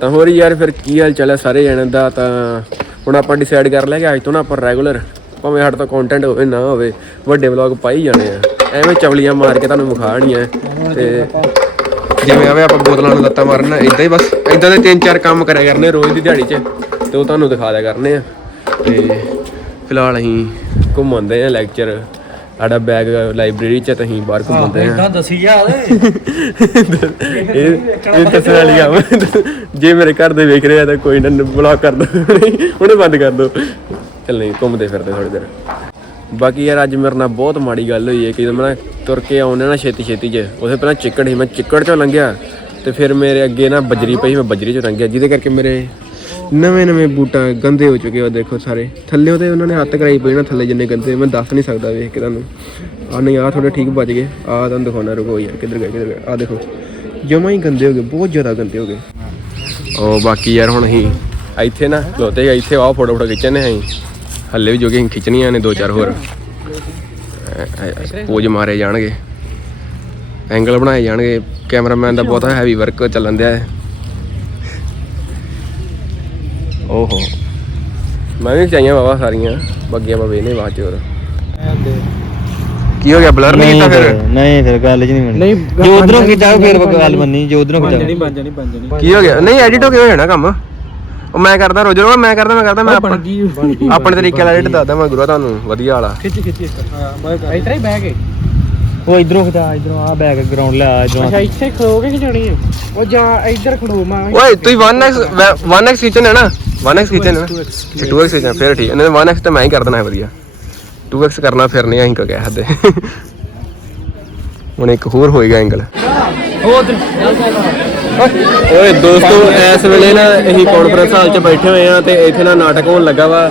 ਤਾਂ ਹੋਰ ਯਾਰ ਫਿਰ ਕੀ ਹਾਲ ਚਾਲ ਹੈ ਸਾਰੇ ਜਣਿਆਂ ਦਾ? ਤਾਂ ਹੁਣ ਆਪਾਂ ਡਿਸਾਈਡ ਕਰ ਲਿਆ ਕਿ ਅੱਜ ਤੋਂ ਨਾ ਆਪਾਂ ਰੈਗੂਲਰ ਭਾਵੇਂ ਸਾਡੇ ਤੋਂ ਕੰਟੈਂਟ ਹੋਵੇ, ਨਾ ਹੋਵੇ, ਵੱਡੇ ਵਲੌਗ ਪਾਈ ਜਾਣੇ ਆ। ਐਵੇਂ ਚਵਲੀਆਂ ਮਾਰ ਕੇ ਤੁਹਾਨੂੰ ਵਿਖਾਣੀਆਂ ਤੇ ਜਿਵੇਂ ਆਵੇ ਆਪਾਂ ਬੋਤਲਾਂ ਨੂੰ ਲੱਤਾਂ ਮਾਰਨਾ ਇਦਾਂ ਹੀ ਬਸ ਇਦਾਂ ਦੇ ਤਿੰਨ ਚਾਰ ਕੰਮ ਕਰਿਆ ਕਰਨੇ ਰੋਜ਼ ਦੀ ਦਿਹਾੜੀ 'ਚ, ਤੇ ਉਹ ਤੁਹਾਨੂੰ ਦਿਖਾ ਦਿਆ ਕਰਨੇ ਆ। ਤੇ ਫਿਲਹਾਲ ਅਸੀਂ ਘੁੰਮਦੇ ਆ ਲੈਕਚਰ ਸਾਡਾ ਬੈਗ ਲਾਇਬ੍ਰੇਰੀ 'ਚ ਤੇ ਅਸੀਂ ਬਾਹਰ ਘੁੰਮਦੇ ਆ ਦਸੀ ਜਾ ਇਹ ਇਹ ਦੱਸਣ ਵਾਲੀ ਗੱਲ ਜੇ ਮੇਰੇ ਘਰ ਦੇ ਵੇਖ ਰਹੇ ਆ ਤਾਂ ਕੋਈ ਨਾ ਬਲੌਕ ਕਰ ਦੋ। ਉਹਨੇ ਬੰਦ ਕਰ ਦੋ। ਚੱਲ ਨਹੀਂ ਘੁੰਮਦੇ ਫਿਰਦੇ ਥੋੜੀ ਦੇਰ। ਬਾਕੀ ਯਾਰ ਅੱਜ ਮੇਰੇ ਨਾਲ ਬਹੁਤ ਮਾੜੀ ਗੱਲ ਹੋਈ ਹੈ ਕਿ ਜਦੋਂ ਮੈਂ ਤੁਰ ਕੇ ਆਉਂਦਾ ਨਾ ਛੇਤੀ ਛੇਤੀ 'ਚ ਉਹਦੇ ਪਹਿਲਾਂ ਚਿੱਕੜ ਸੀ ਮੈਂ ਚਿੱਕੜ 'ਚੋਂ ਲੰਘਿਆ ਤੇ ਫਿਰ ਮੇਰੇ ਅੱਗੇ ਨਾ ਬਜਰੀ ਪਈ ਮੈਂ ਬਜਰੀ 'ਚੋਂ ਲੰਘਿਆ ਜਿਹਦੇ ਕਰਕੇ ਮੇਰੇ ਨਵੇਂ ਨਵੇਂ ਬੂਟਾਂ ਗੰਦੇ ਹੋ ਚੁੱਕੇ ਆ ਦੇਖੋ ਸਾਰੇ। ਥੱਲੇ ਉਹਦੇ ਉਹਨਾਂ ਨੇ ਹੱਥ ਕਰਾਈ ਪਈ ਨਾ ਥੱਲੇ ਜਿੰਨੇ ਗੰਦੇ, ਮੈਂ ਦੱਸ ਨਹੀਂ ਸਕਦਾ ਵੇਖ ਕੇ ਤੁਹਾਨੂੰ। ਆ ਨਹੀਂ ਆ ਥੋੜੇ ਠੀਕ ਬਚ ਗਏ। ਆ ਤੁਹਾਨੂੰ ਦਿਖਾਉਣਾ, ਰੁਕੋ ਯਾਰ, ਕਿੱਧਰ ਗਏ ਕਿੱਧਰ ਗਏ। ਆ ਦੇਖੋ, ਜਮਾ ਹੀ ਗੰਦੇ ਹੋ ਗਏ, ਬਹੁਤ ਜ਼ਿਆਦਾ ਗੰਦੇ ਹੋ ਗਏ। ਉਹ ਬਾਕੀ ਯਾਰ ਹੁਣ ਅਸੀਂ ਇੱਥੇ ਨਾ ਖਲੋਤੇ ਇੱਥੇ ਆ ਫੋਟੋ ਫੋਟੋ ਖਿੱਚਣੇ ਅਸੀਂ। ਹੱਲੇ ਵੀ ਜੋਗੇ ਅਸੀਂ ਖਿੱਚਣੀਆਂ ਨੇ ਦੋ ਚਾਰ ਹੋਰ। ਪੋਜ ਮਾਰੇ ਜਾਣਗੇ। ਐਂਗਲ ਬਣਾਏ ਜਾਣਗੇ। ਕੈਮਰਾਮੈਨ ਦਾ ਬਹੁਤਾ ਹੈਵੀ ਵਰਕ ਚੱਲਣ ਦਿਆ ਹੈ। ਓਹੋ। ਮੈਂ ਵੀ ਚਾਹੀਆਂ ਬਾਬਾ ਸਾਰੀਆਂ ਬੱਗੀਆਂ ਆਪਾਂ ਵੇਨੇ ਬਾਅਦ ਚ ਹੋਰ। ਕੀ ਹੋ ਗਿਆ ਬਲਰ ਨਹੀਂ ਕੀਤਾ ਫਿਰ? ਨਹੀਂ ਫਿਰ ਗੱਲ ਚ ਨਹੀਂ ਮੰਨੀ ਨਹੀਂ ਜੋ ਉਧਰੋਂ ਕੀਤਾ ਫਿਰ ਗੱਲ ਮੰਨੀ ਜੋ ਉਧਰੋਂ ਕੀਤਾ। ਬਣ ਜਾਣੀ ਬਣ ਜਾਣੀ ਕੀ ਹੋ ਗਿਆ? ਨਹੀਂ ਐਡਿਟ ਹੋ ਕੇ ਹੋ ਜਾਣਾ ਕੰਮ। ਉਹ ਮੈਂ ਕਰਦਾ ਰੋਜ਼ ਰੋਜ਼ ਮੈਂ ਕਰਦਾ ਮੈਂ ਕਰਦਾ ਮੈਂ ਬਣ ਬਣ ਆਪਣੇ ਤਰੀਕੇ ਨਾਲ ਐਡਿਟ ਦੱਸਦਾ ਮੈਂ ਗੁਰੂ ਤੁਹਾਨੂੰ ਵਧੀਆ ਵਾਲਾ। ਖਿੱਚੀ ਖਿੱਚੀ ਹਾਂ ਮੈਂ ਇਤਰਾ ਹੀ ਬਹਿ ਗਏ। ਉਹ ਇਧਰੋਂ ਖਿਚਾ ਇਧਰੋਂ ਆ ਬੈਕਗ੍ਰਾਉਂਡ ਲਿਆ ਇਧਰੋਂ ਅੱਛਾ ਇੱਥੇ ਖੜੋਗੇ ਕਿ ਜਾਣੀ ਹੈ? ਉਹ ਜਾਂ ਇੱਧਰ ਖੜੋ ਮੈਂ ਓਏ ਤੁਸੀਂ 1x 1x ਕਿਚਨ ਹੈ ਨਾ। 1x ਕਿਚਨ ਹੈ ਨਾ 2x ਕਿਚਨ ਫਿਰ ਠੀਕ। ਇਹਨਾਂ 1x ਤਾਂ ਮੈਂ ਹੀ ਕਰ ਦੇਣਾ ਹੈ ਵਧੀਆ। 2x ਕਰਨਾ ਫਿਰ ਨਹੀਂ ਅਸੀਂ ਕੋ ਕਹਿ ਸਕਦੇ? ਹੁਣ ਇੱਕ ਹੋਰ ਹੋਏਗਾ ਐਂਗਲ ਓਏ ਦੋਸਤੋ ਇਸ ਵੇਲੇ ਨਾ ਅਸੀਂ ਕਾਨਫਰੰਸ ਹਾਲ 'ਚ ਬੈਠੇ ਹੋਏ ਆ ਤੇ ਇੱਥੇ ਨਾ ਨਾਟਕ ਹੋਣ ਲੱਗਾ ਵਾ।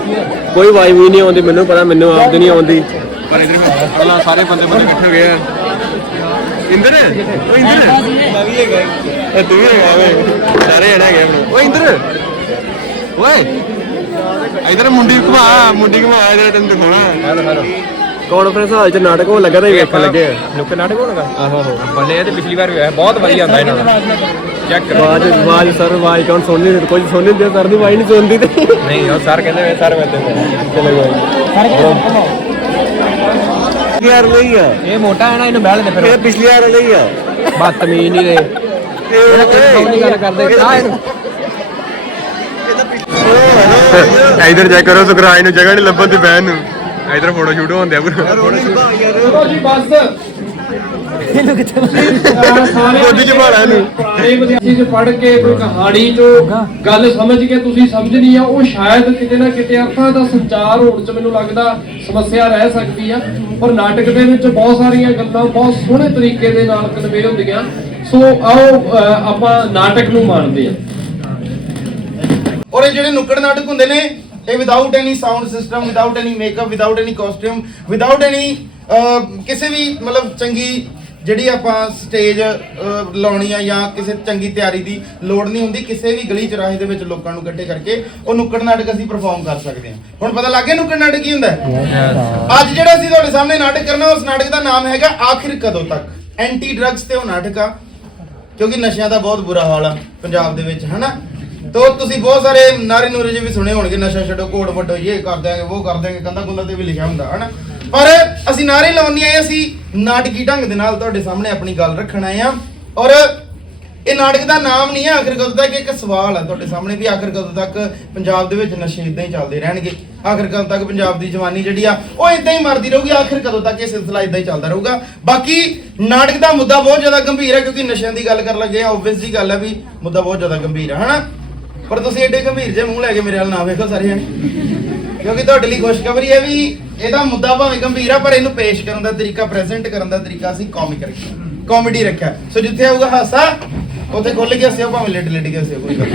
ਕੋਈ ਵਾਈ ਵੀ ਨਹੀਂ ਆਉਂਦੀ ਮੈਨੂੰ ਪਤਾ ਮੈਨੂੰ ਆਪ ਦੀ ਨਹੀਂ ਆਉਂਦੀ। ਪਰ ਇਧਰ ਪਹਿਲਾਂ ਸਾਰੇ ਬੰਦੇ ਬੰਦੇ ਇਕੱਠੇ ਹੋ ਗਏ ਆ। ਇੰਦਰ? ਓਏ ਇੰਦਰ? ਮੈਂ ਵੀ ਹੈਗਾ ਇਹ ਤੂੰ ਵੀ ਹੈਗਾ ਓਏ। ਸਾਰੇ ਜਣੇ ਹੈਗੇ ਆਪਣੇ ਓਏ ਇੰਦਰ? ਓਏ ਇਧਰ ਮੁੰਡੀ ਘੁਮਾ ਮੁੰਡੀ ਘੁਮਾ ਜਿਹੜਾ ਤੈਨੂੰ ਦਿਖਾਉਣਾ। Conference hall. 'ਚ ਨਾਟਕ ਹੋਣ ਲੱਗਾ ਤੇ ਵੇਖਣ ਲੱਗੇ ਆ। ਲੁੱਕ ਨਾਟਕ ਹੋਣਗਾ ਆਹੋ ਆਹੋ। ਬੱਲੇ ਤੇ ਪਿਛਲੀ ਵਾਰ ਵੀ ਹੋਇਆ ਬਹੁਤ ਵਧੀਆ ਹੁੰਦਾ ਇਹਨਾਂ ਦਾ। ਚੈੱਕ ਆਵਾਜ਼ ਆਵਾਜ਼ ਸਰ ਆਵਾਜ਼ ਕੌਣ ਸੁਣਨੀ ਨਹੀਂ ਕੋਈ ਸੁਣਨੀ ਨਹੀਂ ਸਰ ਦੀ ਆਵਾਜ਼ ਨਹੀਂ ਸੁਣਦੀ ਤੇ। ਨਹੀਂ ਉਹ ਸਰ ਕਹਿੰਦੇ ਸਰ ਮੈਂ ਤੇ ਚਲੋ ਕੋਈ ਯਾਰ ਲਈ ਆ। ਇਹ ਮੋਟਾ ਹੈ ਨਾ ਇਹਨੂੰ ਬਹਿ ਲੈਂਦੇ ਇਹ ਪਿਛਲੀ ਵਾਰ ਲਈ ਆ। ਬਦਤਮੀਜ਼ ਨਹੀਂ ਰਹੇ। ਨਹੀਂ ਗੱਲ ਕਰਦੇ? ਆ ਇਹਨੂੰ ਇਧਰ ਚੈੱਕ ਕਰੋ ਸੁਖਰਾਜ ਨੂੰ ਜਗ੍ਹਾ ਨਹੀਂ ਲੱਭਣ ਦੀ ਬਹਿਣ ਨੂੰ। ਇਧਰ ਫੋਟੋ ਸ਼ੂਟ ਹੁੰਦੇ ਆ ਪੂਰਾ। ਜੀ ਬਸ ਗੋਦੀ ਚ ਭਾਲਾ ਇਹਨੂੰ। ਪੁਰਾਣੇ ਵਿਦਿਆਰਥੀ ਚ ਪੜ੍ਹ ਕੇ ਕੋਈ ਕਹਾਣੀ ਚੋਂ ਗੱਲ ਸਮਝ ਕੇ ਤੁਸੀਂ ਸਮਝਣੀ ਆ ਉਹ ਸ਼ਾਇਦ ਕਿਤੇ ਨਾ ਕਿਤੇ ਅਰਥਾਂ ਦਾ ਸੰਚਾਰ ਹੋਣ ਚ ਮੈਨੂੰ ਲੱਗਦਾ ਸਮੱਸਿਆ ਰਹਿ ਸਕਦੀ ਆ। ਪਰ ਨਾਟਕ ਦੇ ਵਿੱਚ ਬਹੁਤ ਸਾਰੀਆਂ ਗੱਲਾਂ ਬਹੁਤ ਸੋਹਣੇ ਤਰੀਕੇ ਦੇ ਨਾਲ ਕਨਵੇ ਹੁੰਦੀਆਂ। ਸੋ ਆਓ ਆਪਾਂ ਨਾਟਕ ਨੂੰ ਮੰਨਦੇ ਆ। ਔਰ ਇਹ ਜਿਹੜੇ ਨੁੱਕੜ ਨਾਟਕ ਹੁੰਦੇ ਨੇ, ਇਹ without any sound system without any makeup without any costume without any ਕਿਸੇ ਵੀ ਮਤਲਬ ਚੰਗੀ ਜਿਹੜੀ ਆਪਾਂ ਸਟੇਜ ਲਾਉਣੀ ਆ ਜਾਂ ਕਿਸੇ ਚੰਗੀ ਤਿਆਰੀ ਦੀ ਲੋੜ ਨਹੀਂ ਹੁੰਦੀ, ਕਿਸੇ ਵੀ ਗਲੀ ਚਰਾਹੇ ਦੇ ਵਿੱਚ ਲੋਕਾਂ ਨੂੰ ਇਕੱਠੇ ਕਰਕੇ ਉਹ ਨੁੱਕੜ ਨਾਟਕ ਅਸੀਂ ਪਰਫਾਰਮ ਕਰ ਸਕਦੇ ਹਾਂ। ਹੁਣ ਪਤਾ ਲੱਗ ਗਿਆ ਨੁੱਕੜ ਨਾਟਕ ਕੀ ਹੁੰਦਾ? ਅੱਜ ਜਿਹੜਾ ਅਸੀਂ ਤੁਹਾਡੇ ਸਾਹਮਣੇ ਨਾਟਕ ਕਰਨਾ, ਉਸ ਨਾਟਕ ਦਾ ਨਾਮ ਹੈਗਾ ਆਖਿਰ ਕਦੋਂ ਤੱਕ? ਐਂਟੀ ਡਰੱਗਸ ਤੇ ਉਹ ਨਾਟਕ ਆ, ਕਿਉਂਕਿ ਨਸ਼ਿਆਂ ਦਾ ਬਹੁਤ ਬੁਰਾ ਹਾਲ ਆ ਪੰਜਾਬ ਦੇ ਵਿੱਚ, ਹਨਾ? ਤੋ ਤੁਸੀਂ ਬਹੁਤ ਸਾਰੇ ਨਾਰੇ ਨੂਰੇ ਜਿਹੇ ਵੀ ਸੁਣੇ ਹੋਣਗੇ, ਨਸ਼ਾ ਛੱਡੋ ਕੋਡ ਵੱਡੋ ਇਹ ਕਰ ਦਿਆਂਗੇ, ਉਹ ਕਰ ਦਿਆਂਗੇ ਕੰਦਾ ਕੁੰਦਾ ਤੇ ਵੀ ਲਿਖਿਆ ਹੁੰਦਾ, ਹਨਾ? ਪਰ ਅਸੀਂ ਨਾਰੇ ਲਾਉਣ ਨਹੀਂ ਆਏ, ਅਸੀਂ ਨਾਟਕੀ ਢੰਗ ਦੇ ਨਾਲ ਤੁਹਾਡੇ ਸਾਹਮਣੇ ਆਪਣੀ ਗੱਲ ਰੱਖਣ ਆਏ ਆ ਔਰ ਇਹ ਨਾਟਕ ਦਾ ਨਾਮ ਨਹੀਂ ਹੈ ਆਖਿਰ ਕਦੋਂ ਤੱਕ, ਇੱਕ ਸਵਾਲ ਹੈ ਤੁਹਾਡੇ ਸਾਹਮਣੇ ਵੀ ਆਖਰ ਕਦੋਂ ਤੱਕ ਪੰਜਾਬ ਦੇ ਵਿੱਚ ਨਸ਼ੇ ਇਦਾਂ ਹੀ ਚੱਲਦੇ ਰਹਿਣਗੇ। ਆਖਿਰ ਕਦੋਂ ਤੱਕ ਪੰਜਾਬ ਦੀ ਜਵਾਨੀ ਜਿਹੜੀ ਆ, ਉਹ ਇਦਾਂ ਹੀ ਮਰਦੀ ਰਹੂਗੀ, ਆਖਿਰ ਕਦੋਂ ਤੱਕ ਇਹ ਸਿਲਸਿਲਾ ਇਦਾਂ ਹੀ ਚੱਲਦਾ ਰਹੂਗਾ। ਬਾਕੀ ਨਾਟਕ ਦਾ ਮੁੱਦਾ ਬਹੁਤ ਜ਼ਿਆਦਾ ਗੰਭੀਰ ਹੈ, ਕਿਉਂਕਿ ਨਸ਼ਿਆਂ ਦੀ ਗੱਲ ਕਰਨ ਲੱਗੇ ਆ ਆਬਵੀਅਸ ਜੀ ਗੱਲ ਹੈ ਵੀ ਮੁੱਦਾ ਬਹੁਤ ਜ਼ਿਆਦਾ ਗੰਭੀਰ ਹੈ, ਹਨਾ? ਪਰ ਤੁਸੀਂ ਐਡੇ ਗੰਭੀਰ ਜੇ ਮੂੰਹ ਲੈ ਕੇ ਮੇਰੇ ਵੱਲ ਨਾ ਵੇਖੋ ਸਾਰੇ ਜਣੇ ਕਿਉਂਕਿ ਤੁਹਾਡੇ ਲਈ ਖੁਸ਼ਖਬਰੀ ਹੈ ਵੀ ਇਹਦਾ ਮੁੱਦਾ ਭਾਵੇਂ ਗੰਭੀਰ ਆ, ਪਰ ਇਹਨੂੰ ਪੇਸ਼ ਕਰਨ ਦਾ ਤਰੀਕਾ, ਪ੍ਰੈਜ਼ੈਂਟ ਕਰਨ ਦਾ ਤਰੀਕਾ ਅਸੀਂ ਕਾਮਿਕ ਰੱਖਿਆ। ਕਾਮੇਡੀ ਰੱਖਿਆ। ਸੋ ਜਿੱਥੇ ਆਊਗਾ ਹਾਸਾ, ਉੱਥੇ ਖੁੱਲ ਕੇ ਹੱਸਿਓ, ਭਾਵੇਂ ਲਿਟ ਲਿਟ ਕੇ ਹੱਸਿਓ, ਕੋਈ ਗੱਲ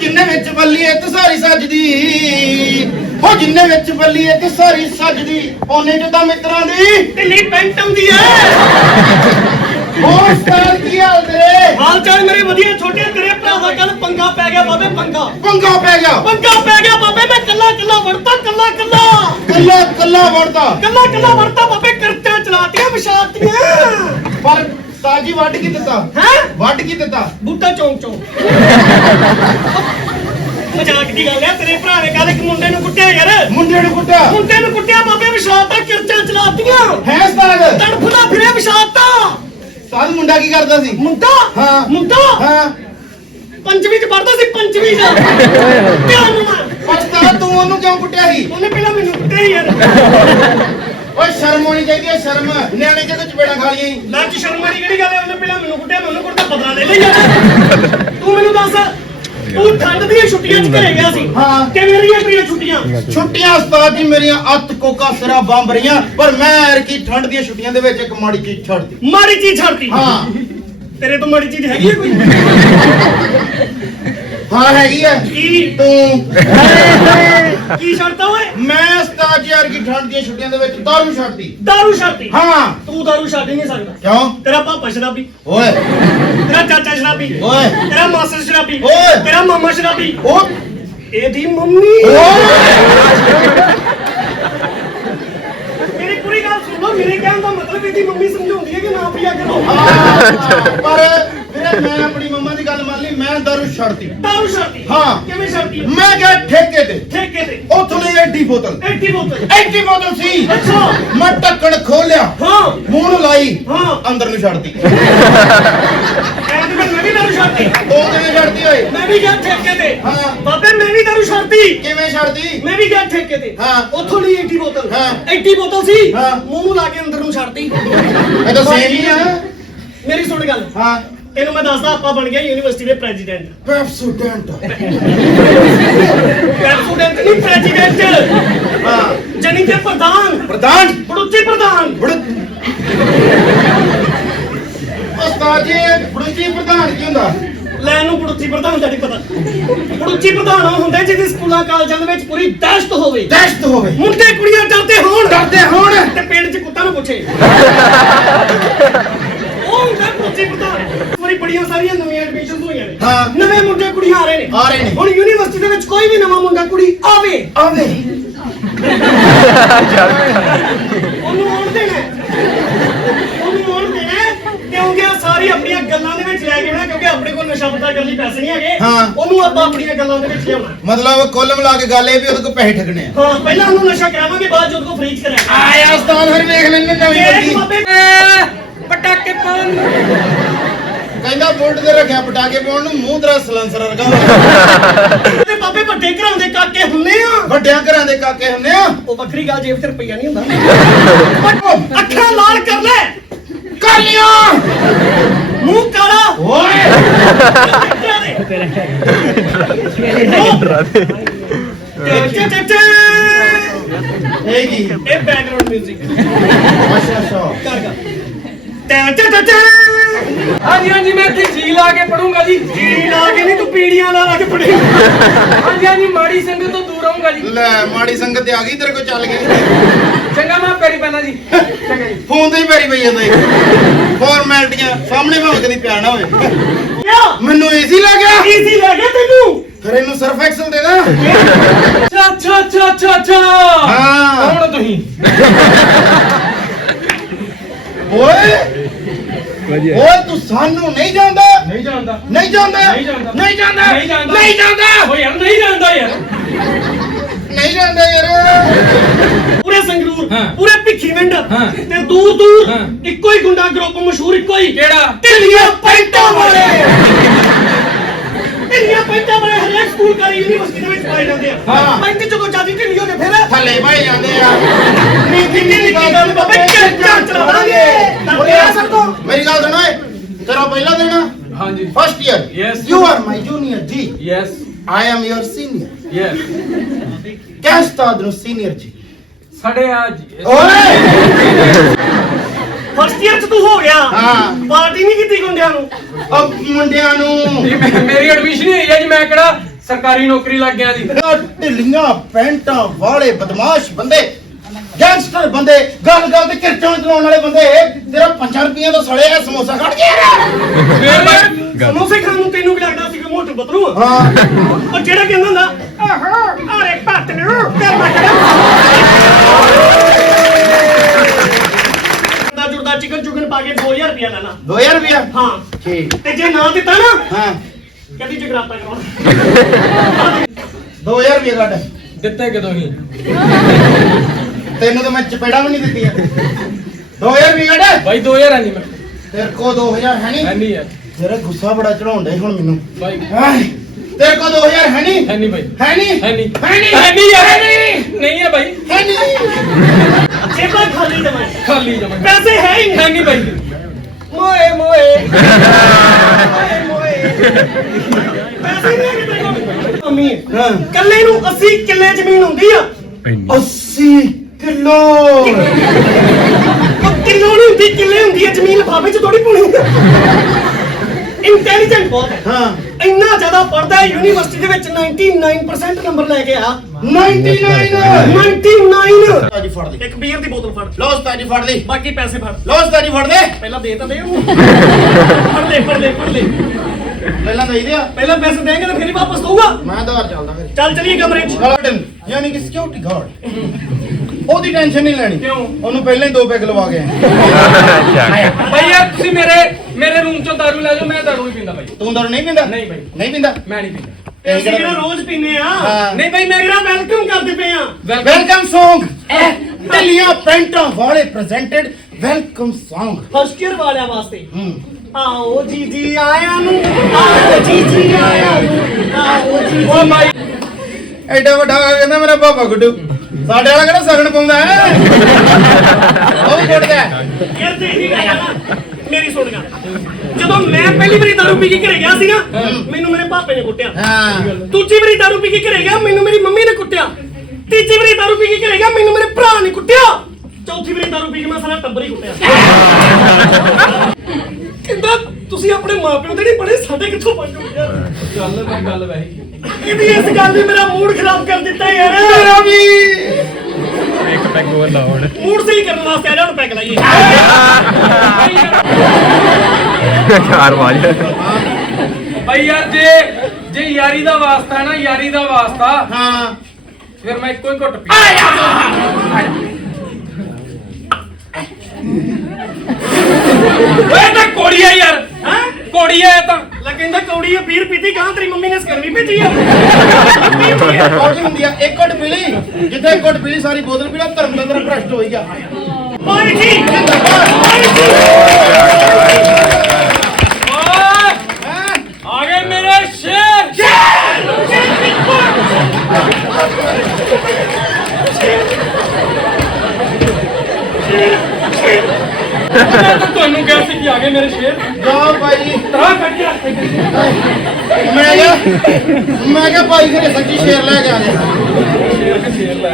ਜਿੰਨੇ ਵਿੱਚ ਬੱਲੀ ਐ ਤੇ ਸਾਰੀ ਸੱਜਦੀ ਹੋ ਜਿੰਨੇ ਵਿੱਚ ਬੱਲੀ ਐ ਤੇ ਸਾਰੀ ਸੱਜਦੀ, ਉਹਨੇ ਜਦਾਂ ਮਿੱਤਰਾਂ ਦੀ ਢਿੱਲੀ ਪੈਂਟ ਹੁੰਦੀ ਐ ਹੋਰ ਸਟਾਰ ਕੀ ਹਾਲ ਤੇਰੇ? ਹਾਲ ਚਾਲ ਮੇਰੇ ਵਧੀਆ ਛੋਟੇ ਤੇਰੇ ਭਰਾ ਦਾ ਕੱਲ ਪੰਗਾ ਪੈ ਗਿਆ ਬਾਬੇ ਪੰਗਾ। ਪੰਗਾ ਪੈ ਗਿਆ। ਪੰਗਾ ਪੈ ਗਿਆ ਬਾਬੇ ਮੈਂ ਕੱਲਾ ਕੱਲਾ ਵੜਤਾ ਕੱਲਾ ਕੱਲਾ। ਕੱਲਾ ਕੱਲਾ ਵੜਦਾ। ਕੱਲਾ ਕੱਲਾ ਵੜਤਾ ਬਾਬੇ ਕਰਤੇ ਚਲਾਤੀਆਂ ਵਿਸ਼ਾਲਤੀਆਂ ਪਰ ਉਸਤਾਦ ਜੀ ਵੱਢ ਕੀ ਦਿੱਤਾ? ਹੈ? ਵੱਢ ਕੀ ਦਿੱਤਾ? ਬੂਟਾ ਚੌਂਕ ਚੌਂਕ ਮਜ਼ਾਕ ਦੀ ਗੱਲ ਹੈ ਤੇਰੇ ਭਰਾ ਨੇ ਕੱਲ ਇੱਕ ਮੁੰਡੇ ਨੂੰ ਕੁੱਟਿਆ ਯਾਰ। ਮੁੰਡੇ ਨੂੰ ਕੁੱਟਿਆ? ਮੁੰਡੇ ਨੂੰ ਕੁੱਟਿਆ ਬਾਬੇ ਵਿਸ਼ਾਲ ਤਾਂ ਕਿਰਚਾਂ ਚਲਾਤੀਆਂ ਹੈ ਉਸਤਾਦ ਤੜਫਦਾ ਫਿਰੇ ਵਿਸ਼ਾਲ ਤਾਂ ਉਸਤਾਦ ਮੁੰਡਾ ਕੀ ਕਰਦਾ ਸੀ? ਮੁੰਡਾ? ਹਾਂ। ਮੁੰਡਾ? ਹਾਂ। ਪੰਜਵੀਂ ਚ ਪੜਦਾ ਸੀ ਪੰਜਵੀਂ ਚ ਧਿਆਨ ਨੂੰ ਮਾਰ ਉਸਤਾਦ ਤੂੰ ਉਹਨੂੰ ਕਿਉਂ ਕੁੱਟਿਆ ਸੀ? ਉਹਨੇ ਪਹਿਲਾਂ ਮੈਨੂੰ ਕੁੱਟਿਆ ਹੀ ਯਾਰ। ਓਏ ਸ਼ਰਮ ਹੋਣੀ ਚਾਹੀਦੀ ਹੈ ਸ਼ਰਮ। ਨਿਆਣੇ ਜਦੋਂ ਚਪੇੜਾ ਖਾ ਲਈਆਂ ਈ। ਲੱਜ ਸ਼ਰਮ ਵਾਲੀ ਕਿਹੜੀ ਗੱਲ ਹੈ? ਉਹਨੇ ਪਹਿਲਾਂ ਮੈਨੂੰ ਕੁੱਟਿਆ ਮੈਨੂੰ ਕੁੱਟਦਾ ਬਦਲਾ ਲੈ ਲਈ ਯਾਰ। ਤੂੰ ਮੈਨੂੰ ਦੱਸ। ਤੂੰ ਠੰਡ ਦੀਆਂ ਛੁੱਟੀਆਂ ਚ ਘਰੇ ਗਿਆ ਸੀ। ਹਾਂ। ਕਿਵੇਂ ਰਹੀਆਂ ਤੇਰੀਆਂ ਛੁੱਟੀਆਂ? ਛੁੱਟੀਆਂ ਉਸਤਾਦ ਜੀ ਮੇਰੀਆਂ ਅੱਤ ਕੋਕਾ ਸਿਰਾ ਬੰਬ ਰਹੀਆਂ। ਪਰ ਮੈਂ ਐਰਕੀ ਠੰਡ ਦੀਆਂ ਛੁੱਟੀਆਂ ਦੇ ਵਿੱਚ ਇੱਕ ਮਾੜੀ ਚੀਜ਼ ਛੱਡਦੀ ਮਾੜੀ ਚੀਜ਼ ਛੱਡਤੀ? ਹਾਂ। ਤੇਰੇ ਤੋਂ ਮਾੜੀ ਚੀਜ਼ ਹੈਗੀ ਹੈ ਕੋਈ? ਹਾਂ ਹੈਗੀ ਹੈ ਕੀ? ਤੂੰ। ਕੀ ਛੱਡਤਾ ਓਏ? ਮੈਂ ਉਸਤਾਦ ਜੀ ਐਰਕੀ ਠੰਡ ਦੀਆਂ ਛੁੱਟੀਆਂ ਦੇ ਵਿੱਚ ਦਾਰੂ ਛੱਡਦੀ। ਦਾਰੂ ਛੱਡਤੀ ਹਾਂ। ਤੂੰ ਦਾਰੂ ਛੱਡ ਹੀ ਨਹੀਂ ਸਕਦਾ। ਕਿਉਂ? ਤੇਰਾ ਪਾਪਾ ਸ਼ਰਾਬੀ। ਓਏ। ਤੇਰਾ ਚਾਚਾ ਸ਼ਰਾਬੀ। ਓਏ। ਤੇਰਾ ਮਾਸਟਰ ਸ਼ਰਾਬੀ। ਓਏ। ਤੇਰਾ ਮਾਮਾ ਸ਼ਰਾਬੀ। ਉਹ ਇਹਦੀ ਮੰਮੀ। ਮੇਰੀ ਪੂਰੀ ਗੱਲ ਸੁਣ ਮੇਰੇ ਕਹਿਣ ਦਾ ਮਤਲਬ ਇਹਦੀ ਮੰਮੀ ਸਮਝਾਉਂਦੀ ਹੈ ਕਿ ਨਾ ਪੀਆ ਕਰੋ ਪਰ ਵੀਰੇ ਮੈਂ ਆਪਣੀ ਮੰਮਾ ਦੀ ਗੱਲ ਮੰਨ ਲਈ ਮੈਂ ਦਾਰੂ ਛੱਡਤੀ। ਦਾਰੂ ਛੱਡਤੀ? ਹਾਂ। ਕਿਵੇਂ ਛੱਡਤੀ? ਮੈਂ ਗਿਆ ਠੇਕੇ ਤੇ। ਠੇਕੇ ਤੇ। ਉੱਥੋਂ ਲਈ ਐਡੀ ਬੋਤਲ। ਐਡੀ ਬੋਤਲ। ਐਡੀ ਬੋਤਲ ਸੀ। ਅੱਛਾ। ਮੈਂ ਢੱਕਣ ਖੋਲਿਆ। ਹਾਂ। ਮੂੰਹ ਨੂੰ ਲਾਈ। ਹਾਂ। ਅੰਦਰ ਨੂੰ ਛੱਡਤੀ। ਮੈਂ ਵੀ ਦਾਰੂ ਛੱਡਤੀ। ਉਹ ਕਿਵੇਂ ਛੱਡਤੀ ਓਏ? ਮੈਂ ਵੀ ਗਿਆ ਠੇਕੇ ਤੇ। ਹਾਂ। ਬਾਬੇ ਮੈਂ ਵੀ ਦਾਰੂ ਛੱਡਤੀ। ਕਿਵੇਂ ਛੱਡਤੀ? ਮੈਂ ਵੀ ਗਿਆ ਠੇਕੇ ਤੇ। ਹਾਂ। ਉੱਥੋਂ ਲਈ ਐਡੀ ਬੋਤਲ। ਹਾਂ। ਐਡੀ ਬੋਤਲ ਸੀ। ਹਾਂ। ਮੂੰਹ ਲਾ ਕੇ ਅੰਦਰ ਨੂੰ ਛੱਡਤੀ। ਇਹ ਤਾਂ ਸੇਮ ਹੀ ਆ। ਮੇਰੀ ਸੁਣ ਗੱਲ। ਹਾਂ। ਤੈਨੂੰ ਮੈਂ ਦੱਸਦਾ ਆਪਾਂ ਬਣ ਗਿਆ ਯੂਨੀਵਰਸਿਟੀ ਦੇ ਪ੍ਰੈਜ਼ੀਡੈਂਟ ਪੈਪਸੂਡੈਂਟ ਪ੍ਰੈਜ਼ੀਡੈਂਟ ਨਹੀਂ ਪ੍ਰੈਜ਼ੀਡੈਂਟ ਹਾਂ। ਜਾਨੀ ਕਿ ਪ੍ਰਧਾਨ। ਪ੍ਰਧਾਨ। ਬੜੂਚੀ ਪ੍ਰਧਾਨ। ਉਸਤਾਦ ਜੀ ਬੜੂਚੀ ਪ੍ਰਧਾਨ ਕੀ ਹੁੰਦਾ? ਲੈ ਨੂੰ ਬੜੂਚੀ ਪ੍ਰਧਾਨ ਦਾ ਨਹੀਂ ਪਤਾ। ਬੜੂਚੀ ਪ੍ਰਧਾਨ ਉਹ ਹੁੰਦੇ ਜਿਹਦੇ ਸਕੂਲਾਂ ਕਾਲਜਾਂ ਦੇ ਵਿੱਚ ਪੂਰੀ ਦਹਿਸ਼ਤ ਹੋਵੇ। ਦਹਿਸ਼ਤ ਹੋਵੇ। ਮੁੰਡੇ ਕੁੜੀਆਂ ਡਰਦੇ ਹੋਣ। ਡਰਦੇ ਹੋਣ। ਤੇ ਪਿੰਡ 'ਚ ਕੁੱਤਾ ਨੂੰ ਪੁੱਛੇ। ਉਹ ਹੁੰਦਾ ਬੜੂਚੀ ਪ੍ਰਧਾਨ। ਵਾਰੀ ਬੜੀਆਂ ਸਾਰੀਆਂ ਨਵੀਆਂ ਐਡਮਿਸ਼ਨਸ ਹੋਈਆਂ ਨੇ। ਹਾਂ। ਨਵੇਂ ਮੁੰਡੇ ਕੁੜੀਆਂ ਆ ਰਹੇ ਨੇ। ਆ ਰਹੇ ਨੇ। ਹੁਣ ਯੂਨੀਵਰਸਿਟੀ ਦੇ ਵਿੱਚ ਕੋਈ ਵੀ ਨਵਾਂ ਮੁੰਡਾ ਕੁੜੀ ਆਵੇ। ਆਵੇ। ਉਹਨੂੰ ਆਉਣ ਦੇਣਾ ਹੈ। ਉਹਨੂੰ ਆਉਣ ਦੇਣਾ ਹੈ, ਕਿਉਂਕਿ ਆ ਸਾਰੀ ਆਪਣੀਆਂ ਗੱਲਾਂ ਦੇ ਵਿੱਚ ਲੈ ਕੇ ਨਾ ਕਿਉਂਕਿ ਆਪਣੇ ਕੋਲ ਨਸ਼ਾ ਪਤਾ ਕਰਨ ਲਈ ਪੈਸੇ ਨਹੀਂ ਹੈਗੇ। ਹਾਂ। ਉਹਨੂੰ ਆਪਾਂ ਆਪਣੀਆਂ ਗੱਲਾਂ ਦੇ ਵਿੱਚ ਲਿਆਉਣਾ। ਮਤਲਬ ਕੁੱਲ ਮਿਲਾ ਕੇ ਗੱਲ ਇਹ ਵੀ ਉਹਦੇ ਕੋਲ ਪੈਸੇ ਠੱਗਣੇ ਆ। ਹਾਂ ਪਹਿਲਾਂ ਉਹਨੂੰ ਨਸ਼ਾ ਕਰਾਵਾਂਗੇ ਬਾਅਦ ਚ ਉਹਦੇ ਕੋਲ ਫ੍ਰੀ ਚ ਕਰਾਂਗੇ। ਆਇਆ ਉਸਤਾਦ ਫਿਰ ਵੇਖ ਲੈਣੇ ਨਵੀਂ ਇਹ ਬਾਬੇ। ਪਟਾਕੇ ਪਾਉਣ ਕਹਿੰਦਾ ਬੁਲਟ ਤੇ ਰੱਖਿਆ ਪਟਾਕੇ ਪਾਉਣ ਨੂੰ ਮੂੰਹ ਤੇਰਾ ਸਲੈਂਸਰ ਵਰਗਾ। ਤੇ ਬਾਬੇ ਵੱਡੇ ਘਰਾਂ ਦੇ ਕਾਕੇ ਹੁੰਨੇ ਆ। ਵੱਡਿਆਂ ਘਰਾਂ ਦੇ ਕਾਕੇ ਹੁੰਦੇ ਆ। ਉਹ ਵੱਖਰੀ ਗੱਲ ਜੇਬ 'ਚ ਰੁਪਈਆ ਨਹੀਂ ਹੁੰਦਾ। ਅੱਖਾਂ ਲਾਲ ਕਰ ਲੈ। ਕਰ ਲਿਆ ਮੂੰਹ ਕਾਲਾ। ਓਏ ਇਹ ਕੀ? ਇਹ ਬੈਕਗ੍ਰਾਉਂਡ 뮤직 ਅੱਛਾ ਅੱਛਾ। ਕਰ ਕਰ ਟੈਂ ਟੈਂ ਟੈਂ ਹਾਂਜੀ ਹਾਂਜੀ ਮੈਂ ਇੱਥੇ ਜੀ ਲਾ ਕੇ ਪੜੂੰਗਾ ਜੀ। ਜੀ ਲਾ ਕੇ ਨਹੀਂ ਤੂੰ ਪੀੜੀਆਂ ਲਾ ਲਾ ਕੇ ਪੜੀ ਹਾਂਜੀ ਹਾਂਜੀ ਮਾੜੀ ਸੰਗਤ ਤੋਂ ਦੂਰ ਰਹੂੰਗਾ ਜੀ। ਲੈ ਮਾੜੀ ਸੰਗਤ ਤੇ ਆ ਗਈ ਤੇਰੇ ਕੋਲ ਚੱਲ ਗਈ ਚੰਗਾ ਮੈਂ ਪੈਰੀ ਪੈਣਾ ਜੀ। ਚੰਗਾ ਜੀ। ਫੋਨ ਤੇ ਹੀ ਪੈਰੀ ਪਈ ਜਾਂਦਾ ਇਹ ਫਾਰਮੈਲਟੀਆਂ ਸਾਹਮਣੇ ਭਾਵੇਂ ਕਦੀ ਪਿਆ ਨਾ। ਹੋਵੇ ਮੈਨੂੰ ਏਸੀ ਲੱਗ ਗਿਆ। ਈਜ਼ੀ ਲੱਗ ਗਿਆ ਤੈਨੂੰ। ਫਿਰ ਇਹਨੂੰ ਸਰਫ ਐਕਸਲ ਦੇ ਦਾ। ਅੱਛਾ ਅੱਛਾ ਅੱਛਾ ਅੱਛਾ ਅੱਛਾ। ਹਾਂ। ਕੌਣ ਤੁਸੀਂ? ਓਏ। ਓਏ ਤੂੰ ਸਾਨੂੰ ਨਹੀਂ ਜਾਣਦਾ ਨਹੀਂ ਜਾਣਦਾ ਨਹੀਂ ਜਾਣਦਾ ਨਹੀਂ ਜਾਣਦਾ। ਨਹੀਂ ਜਾਣਦਾ ਨਹੀਂ ਜਾਣਦਾ। ਨਹੀਂ ਜਾਣਦਾ ਓ ਯਾਰ ਨਹੀਂ ਜਾਣਦਾ ਯਾਰ ਨਹੀਂ ਜਾਣਦਾ ਯਾਰ ਪੂਰੇ ਸੰਗਰੂਰ। ਪੂਰੇ ਭਿੱਖੀਵਿੰਡ ਹਾਂ। ਤੇ ਦੂਰ ਦੂਰ। ਇੱਕੋ ਹੀ ਗੁੰਡਾ ਗਰੁੱਪ ਮਸ਼ਹੂਰ ਇੱਕੋ ਹੀ ਕਿਹੜਾ ਢਿੱਲੀਆਂ ਪੈਂਟਾਂ ਵਾਲੇ ਢਿੱਲੀਆਂ ਪੈਂਟਾਂ ਵਾਲੇ ਕਾਲੀ ਯੂਨੀਵਰਸਿਟੀ ਦੇ ਵਿੱਚ ਪਾਏ ਜਾਂਦੇ ਆ। ਹਾਂ। ਪੈਂਟ ਜਦੋਂ ਜਿਆਦੀ ਢਿੱਲੀ ਹੋ ਜਾਏ ਫਿਰ? ਥੱਲੇ ਭਾਈ ਜਾਂਦੇ ਆ। ਨਿੱਕੀ ਨਿੱਕੀ ਗੱਲ ਬਾਬਾ ਚੱਲ ਚਲਾਵਾਂਗੇ ਓਏ ਆ ਸਕੋ ਮੇਰੀ ਗੱਲ ਸੁਣ ਓਏ ਤੇਰਾ ਪਹਿਲਾ ਦਿਨ ਹਾਂਜੀ। First year Yes. You are my junior ਜੀ yes I am your senior yes ਕਿਆ ਉਸਤਾਦ ਨੂੰ ਸੀਨੀਅਰ ਜੀ ਸਾਡੇ ਆ ਓਏ ਫਸਟ ਇਅਰ ਚ ਤੂੰ ਹੋ ਗਿਆ। ਹਾਂ। ਪਾਰਟੀ ਨਹੀਂ ਕੀਤੀ ਗੁੰਡਿਆਂ ਨੂੰ। ਅਬ ਮੁੰਡਿਆਂ ਨੂੰ ਜੀ, ਮੈਂ- ਮੇਰੀ ਐਡਮਿਸ਼ਨ ਹੀ ਹੋਈ ਹੈ ਜੀ ਮੈਂ ਕਿਹੜਾ ਸਰਕਾਰੀ ਨੌਕਰੀ ਲੱਗ ਗਿਆ ਜੀ। ਆਹ ਢਿੱਲੀਆਂ ਪੈਂਟਾਂ ਵਾਲੇ ਬਦਮਾਸ਼ ਬੰਦੇ ਗੈਂਗਸਟਰ ਬੰਦੇ ਗੱਲ ਗੱਲ ਤੇ ਕਿਰਚਾਂ ਚਲਾਉਣ ਵਾਲੇ ਬੰਦੇ ਤੇਰਾ 5 ਰੁਪਈਆ ਦਾ ਸੜੇ ਆ ਸਮੋਸਾ ਕੱਢ ਕੇ ਮੇਰੇ ਸਮੋਸੇ ਖਾਣ ਨੂੰ ਤੈਨੂੰ ਕੀ ਲੱਗਦਾ ਸੀ ਕਿ ਮੋਟੂ ਬਤਰੂ? ਹਾਂ। ਉਹ ਜਿਹੜਾ ਕਹਿੰਦਾ ਹੁੰਦਾ ਆਹੋ ਅਰੇ ਪੱਤ ਨੂੰ ਕਰ ਮਟੜਾ ਜੁੜਦਾ ਚਿਕਨ ਚੁਗਨ ਪਾ ਕੇ 2000 ਰੁਪਇਆ ਲੈ ਲਾ 2000 ਰੁਪਇਆ ਹਾਂ। ਠੀਕ। ਤੇ ਜੇ ਨਾ ਦਿੱਤਾ ਨਾ ਹਾਂ। ਕਦੀ ਜਗਰਾਤਾ ਕਰਾਉਣਾ 2000 ਰੁਪਇਆ ਕੱਢ। ਦਿੱਤੇ ਕਦੋਂ ਹੀ ਤੈਨੂੰ ਤਾਂ ਮੈਂ ਚਪੇੜਾ ਵੀ ਨਹੀਂ ਦਿੱਤੀਆਂ। 2000 ਰੁਪਇਆ ਕੱਢ। ਬਾਈ 2000 ਨਹੀਂ ਮੈਂ ਤੇਰੇ ਕੋ 2000 ਹੈ ਨਹੀਂ। ਨਹੀਂ ਯਾਰ। ਤੇਰਾ ਗੁੱਸਾ ਬੜਾ ਚੜਾਉਣ ਡਿਆ ਹੁਣ ਮੈਨੂੰ। ਬਾਈ। ਹੈਂ? ਤੇਰੇ ਕੋ 2000 ਹੈ ਨਹੀਂ। ਹੈ ਨਹੀਂ ਬਾਈ। ਹੈ ਨਹੀਂ। ਹੈ ਨਹੀਂ। ਹੈ ਨਹੀਂ। ਹੈ ਨਹੀਂ ਯਾਰ। ਹੈ ਨਹੀਂ। ਨਹੀਂ ਹੈ ਬਾਈ। ਹੈ ਨਹੀਂ। ਜੇਬਾਂ ਖਾਲੀ ਜਮਾ ਖਾਲੀ ਜਮਾ। ਪੈਸੇ ਹੈ ਹੀ ਨਹੀਂ। ਹੈ ਨਹੀਂ ਬਾਈ। ਮੋਏ ਮੋਏ। ਪੈਸੇ ਨਹੀਂ ਕੋਲ। ਮੰਮੀ ਹਾਂ। ਕੱਲੇ ਨੂੰ 80 ਕਿੱਲੇ ਜ਼ਮੀਨ ਹੁੰਦੀ ਆ। 80 ਕਿਲੋ। ਕਿਲੋ ਨਹੀਂ ਹੁੰਦੀ ਕਿੱਲੇ ਹੁੰਦੀ ਹੈ ਜ਼ਮੀਨ ਲਿਫਾਫੇ 'ਚ ਥੋੜੀ ਪਾਉਣੀ ਇੰਟੈਲੀਜੈਂਟ ਬਹੁਤ ਹੈ ਹਾਂ। ਇੰਨਾ ਜ਼ਿਆਦਾ ਪੜਦਾ ਹੈ ਯੂਨੀਵਰਸਿਟੀ ਦੇ ਵਿੱਚ 99% ਨੰਬਰ ਲੈ ਕੇ ਆ। 99 99 ਤਾਜੀ ਫੜ ਲਈ। ਇੱਕ ਬੀਅਰ ਦੀ ਬੋਤਲ ਫੜ। ਲੋ ਉਸਤਾਦ ਜੀ ਫੜ ਲਈ। ਬਾਕੀ ਪੈਸੇ ਫੜ। ਲੋ ਉਸਤਾਦ ਜੀ ਫੜ ਦੇ ਪਹਿਲਾਂ ਦੇ ਤਾਂ ਦੇ ਫੜ ਲੈ ਫੜ ਲੈ ਫੜ ਲੈ। ਪਹਿਲਾਂ ਦਈ ਦਿਆ ਪਹਿਲਾਂ ਪੈਸੇ ਦੇਂਗੇ ਤਾਂ ਫਿਰ ਹੀ ਵਾਪਸ ਦਊਗਾ। ਮੈਂ ਦਵਾਰ ਚੱਲਦਾ ਫਿਰ। ਚੱਲ ਚਲੀਏ ਕਮਰੇ 'ਚ। ਗਾਰਡਨ ਯਾਨੀ ਕਿ ਸਿਕਿਉਰਿਟੀ ਗਾਰਡ ਉਹਦੀ ਟੈਨਸ਼ਨ ਨਹੀਂ ਲੈਣੀ। ਕਿਉਂ? ਉਹਨੂੰ ਪਹਿਲਾਂ ਹੀ ਦੋ ਪੈਗ ਲਵਾ ਗਏ ਬਾਈ ਯਾਰ ਤੁਸੀਂ ਮੇਰੇ ਮੇਰੇ ਰੂਮ ਚੋਂ ਦਾਰੂ ਲੈ ਜਾਓ ਮੈਂ ਦਾਰੂ ਨਹੀਂ ਪੀਂਦਾ ਬਾਈ ਤੂੰ ਦਾਰੂ ਨਹੀਂ ਪੀਂਦਾ? ਨਹੀਂ ਬਾਈ। ਨਹੀਂ ਪੀਂਦਾ? ਮੈਂ ਨਹੀਂ ਪੀਂਦਾ। ਅਸੀਂ ਕਿਹੜਾ- ਰੋਜ਼ ਪੀਨੇ ਆ? ਹਾਂ। ਨਹੀਂ ਭਾਈ ਮੈਂ ਕਿਹੜਾ ਵੈਲਕਮ ਕਰਦੇ ਪਏ ਆ? ਵੈਲਕਮ Song ਟੱਲੀਆਂ ਪੈਂਟਾਂ ਵਾਲੇ presented welcome Song first year ਵਾਲਿਆਂ ਵਾਸਤੇ। ਹੂੰ। ਆਓ ਜੀ ਜੀ ਆਇਆਂ ਨੂੰ ਆਓ ਜੀ ਜੀ ਆਇਆਂ ਨੂੰ ਆਓ ਜੀ ਓ ਬਾਈ ਐਡਾ ਵੱਡਾ ਹੋ ਗਿਆ ਕਹਿੰਦਾ ਮੇਰਾ ਪਾਪਾ ਗੁੱਡੂ। ਸਾਡੇ ਵਾਲਾ ਕਿਹੜਾ ਸਗਣ ਪਾਉਂਦਾ ਹੈ? ਉਹ ਹੈ। ਯਾਰ ਤੇ ਇਹੀ ਗੱਲ ਆ ਨਾ, ਮੇਰੀ ਸੁਣ ਗੱਲ। ਜਦੋਂ ਮੈਂ ਪਹਿਲੀ ਵਾਰੀ ਦਾਰੂ ਪੀ ਕੇ ਘਰੇ ਗਿਆ ਸੀ ਨਾ ਮੈਨੂੰ ਮੇਰੇ ਪਾਪੇ ਨੇ ਕੁੱਟਿਆ। ਹਾਂ। ਦੂਜੀ ਵਾਰੀ ਦਾਰੂ ਪੀ ਕੇ ਘਰੇ ਗਿਆ ਮੈਨੂੰ ਮੇਰੀ ਮੰਮੀ ਨੇ ਕੁੱਟਿਆ। ਤੀਜੀ ਵਾਰੀ ਦਾਰੂ ਪੀ ਕੇ ਘਰੇ ਗਿਆ ਮੈਨੂੰ ਮੇਰੇ ਭਰਾ ਨੇ ਕੁੱਟਿਆ। ਚੌਥੀ ਵਾਰੀ ਦਾਰੂ ਪੀ ਕੇ ਮੈਂ ਸਾਰਾ ਟੱਬਰ ਹੀ ਕੁੱਟਿਆ। ਕਿੰਦਾ ਤੁਸੀਂ ਆਪਣੇ ਮਾਪਿਓ ਦੇ ਨਹੀਂ ਪੜੇ ਸਾਡੇ ਕਿੱਥੋਂ ਪੜ੍ਹੋ ਯਾਰ? ਗੱਲ ਮੈਂ ਗੱਲ ਵੈਸੇ ਇਹਦੀ ਇਸ ਗੱਲ ਨੇ ਮੇਰਾ ਮੂਡ ਖਰਾਬ ਕਰ ਦਿੱਤਾ ਯਾਰ। ਮੇਰਾ ਵੀ। ਇੱਕ ਪੈਗ ਹੋਰ ਲਾ ਹੁਣ। ਮੂਡ ਸਹੀ ਕਰਨ ਵਾਸਤੇ ਆ ਜਾ ਹੁਣ ਪੈਕ ਲਾਈਏ। ਚਾਰ ਵਾਜ ਬਾਈ ਯਾਰ ਜੇ ਜੇ ਯਾਰੀ ਦਾ ਵਾਸਤਾ ਹੈ ਨਾ ਯਾਰੀ ਦਾ ਵਾਸਤਾ ਹਾਂ। ਫਿਰ ਮੈਂ ਇੱਕੋ ਹੀ ਘੁੱਟ ਪੀ ਓਏ ਤਾਂ ਕੋੜੀ ਆ ਯਾਰ। ਹਾਂ? ਕੋੜੀ ਆ ਇਹ ਤਾਂ। ਲੈ ਕਹਿੰਦਾ ਕੌੜੀ ਆ ਬੀਰ ਪੀਤੀ ਗਾਂ ਤੇਰੀ ਮੰਮੀ ਨੇ ਸਕਰਮੀ ਭੇਜੀ ਆ। ਕੌੜੀ ਹੁੰਦੀ ਆ। ਇੱਕ ਘੁੱਟ ਪੀ ਲਈ ਜਿੱਥੇ ਇੱਕ ਘੁੱਟ ਪੀ ਲਈ ਸਾਰੀ ਬੋਤਲ ਪੀ ਲਾ ਧਰਮ ਦਾ ਤੇਰਾ ਭ੍ਰਸ਼ਟ ਹੋਈ ਗਿਆ। ਬਾਈ ਜੀ। ਓਏ ਆ ਗਏ ਮੇਰੇ ਸ਼ੇਰ। ਮੈਂ ਤਾਂ ਆ ਗਏ ਮੇਰੇ ਸ਼ੇਰ। ਜਾ ਭਾਈ। ਤਰਾ ਕੱਢ ਕੇ ਰੱਖ। ਮੈਂ ਕਿਹਾ ਮੈਂ ਕਿਹਾ ਭਾਈ ਘਰੇ ਸੱਚੀ ਸ਼ੇਰ ਲੈ ਕੇ ਆ ਗਿਆ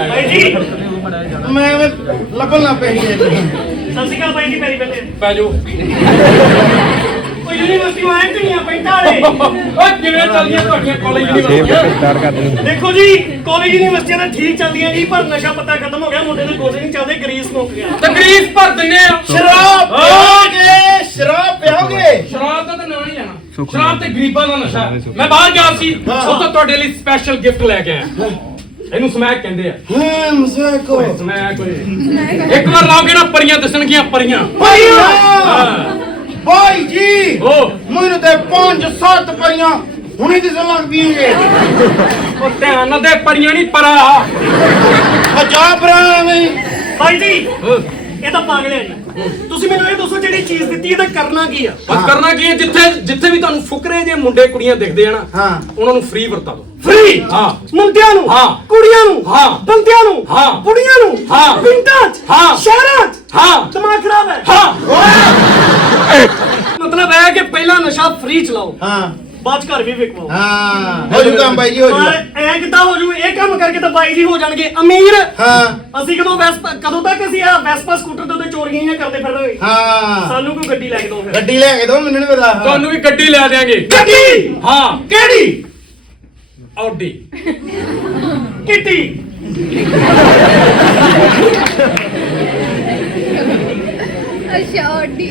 ਬਾਈ ਜੀ। ਮੈਂ ਐਵੇਂ ਲੱਭਣ ਲੱਗ ਪਿਆ ਸੀ ਸ਼ੇਰ ਸਤਿ ਸ਼੍ਰੀ ਅਕਾਲ ਬਾਈ ਜੀ ਪੈਰੀ ਬੱਲੇ ਪੈ ਜਾਓ। ਉਹ ਯੂਨੀਵਰਸਿਟੀ ਨੂੰ ਆਏ ਕਿ ਨਹੀਂ ਪੈਂਟਾਂ ਵਾਲੇ ਓਏ ਕਿਵੇਂ ਚੱਲਦੀਆਂ ਤੁਹਾਡੀਆਂ ਕਾਲਜ ਯੂਨੀਵਰਸਿਟੀਆਂ? ਦੇਖੋ ਜੀ ਕਾਲਜ ਯੂਨੀਵਰਸਿਟੀਆਂ ਤਾਂ ਠੀਕ ਚੱਲਦੀਆਂ ਜੀ ਪਰ ਨਸ਼ਾ ਪੱਤਾ ਖਤਮ ਹੋ ਗਿਆ ਮੁੰਡੇ ਦੇ ਕੋਲ ਨਹੀਂ ਚੱਲਦੇ ਗਰੀਸ ਮੁੱਕ ਗਿਆ। ਤਕਰੀਸ ਭਰ ਦਿੰਨੇ ਆ। ਸ਼ਰਾਬ ਸ਼ਰਾਬ ਪਿਓਗੇ ਸ਼ਰਾਬ ਦਾ ਤਾਂ ਨਾਂ ਨਹੀਂ ਲੈਣਾ। ਸ਼ਰਾਬ ਤੇ ਗਰੀਬਾਂ ਦਾ ਨਸ਼ਾ। ਹੈ। ਮੈਂ ਬਾਹਰ ਗਿਆ ਸੀ ਉੱਥੇ ਤੁਹਾਡੇ ਲਈ ਸਪੈਸ਼ਲ ਗਿਫਟ ਲੈ ਕੇ ਆਇਆ। ਇਹਨੂੰ ਸਮੈਕ ਕਹਿੰਦੇ ਆ। ਹਾਂ ਮਜ਼ਾਕੋ ਸਮੈਕ ਓਏ। ਇੱਕ ਵਾਰ ਲਾਓਗੇ ਨਾ ਪਰੀਆਂ ਦੱਸਣਗੀਆਂ ਪਰੀਆਂ। ਭਾਈ ਹਾਂ। ਭਾਈ ਜੀ ਓ ਮੈਨੂੰ ਤੇ ਪੰਜ ਸੱਤ ਪਰੀਆਂ ਹੁਣੇ ਦਿਸਣ ਲੱਗ ਪਈਏ ਉਹ ਧਿਆਨ ਨਾਲ ਦੇ ਪਰੀਆਂ ਨਹੀਂ ਪਰਾ। ਅਜਾ ਬਰਾਵੇਂ ਬਾਈ ਜੀ ਓ, ਇਹ ਤਾਂ ਪਾਗਲ ਹੈ ਜੀ। ਤੁਸੀਂ ਮੈਨੂੰ ਇਹ ਦੱਸੋ ਜਿਹੜੀ ਚੀਜ਼ ਦਿੱਤੀ ਇਹਦਾ ਕਰਨਾ ਕੀ ਆ? ਬਸ ਕਰਨਾ ਕੀ ਹੈ? ਜਿੱਥੇ ਜਿੱਥੇ ਵੀ ਤੁਹਾਨੂੰ ਫੁਕਰੇ ਜੇ ਮੁੰਡੇ ਕੁੜੀਆਂ ਦਿਖਦੇ ਆ ਨਾ ਹਾਂ। ਉਹਨਾਂ ਨੂੰ ਫ੍ਰੀ ਵਰਤਾ ਦਿਓ। ਫ੍ਰੀ ਹਾਂ। ਮੁੰਡਿਆਂ ਨੂੰ? ਹਾਂ। ਕੁੜੀਆਂ ਨੂੰ? ਹਾਂ। ਬੰਦਿਆਂ ਨੂੰ? ਹਾਂ। ਕੁੜੀਆਂ ਨੂੰ? ਹਾਂ। ਪਿੰਡਾਂ 'ਚ ਹਾਂ। ਸ਼ਹਿਰਾਂ 'ਚ? ਹਾਂ। ਦਿਮਾਗ ਖਰਾਬ ਹੈ। ਹਾਂ। ਮਤਲਬ ਹੈ ਕਿ ਪਹਿਲਾਂ ਨਸ਼ਾ ਫ੍ਰੀ ਚਲਾਓ। ਹਾਂ। ਬਾਅਦ 'ਚ ਘਰ ਵੀ ਵਿਕਵਾਓ ਹਾਂ। ਹੋ ਜੂ ਕੰਮ ਬਾਈ ਜੀ ਹੋ ਜੂ ਪਰ ਐ ਕਿੱਦਾਂ ਹੋ ਜੂ? ਇਹ ਕੰਮ ਕਰਕੇ ਤਾਂ ਬਾਈ ਜੀ ਹੋ ਜਾਣਗੇ। ਅਮੀਰ। ਹਾਂ। ਅਸੀਂ ਕਦੋਂ ਵੈਸਪਾ ਕਦੋਂ ਤੱਕ ਅਸੀਂ ਆ ਵੈਸਪਾ ਸਕੂਟਰ ਦੇ ਉੱਤੇ ਚੋਰੀਆਂ ਹੀ ਕਰਦੇ ਫਿਰਦੇ ਹਾਂ। ਸਾਨੂੰ ਕੋਈ ਗੱਡੀ ਲੈ ਕੇ ਦਿਓ ਫਿਰ। ਗੱਡੀ ਲੈ ਕੇ ਦੋ ਮੈਨੂੰ ਨਹੀਂ ਪਤਾ। ਤੁਹਾਨੂੰ ਵੀ ਗੱਡੀ ਲੈ ਦੇਾਂਗੇ ਗੱਡੀ? ਹਾਂ। ਕਿਹੜੀ? ਆਡੀ। ਕਿੱਟੀ? ਅੱਛਾ ਓਡੀ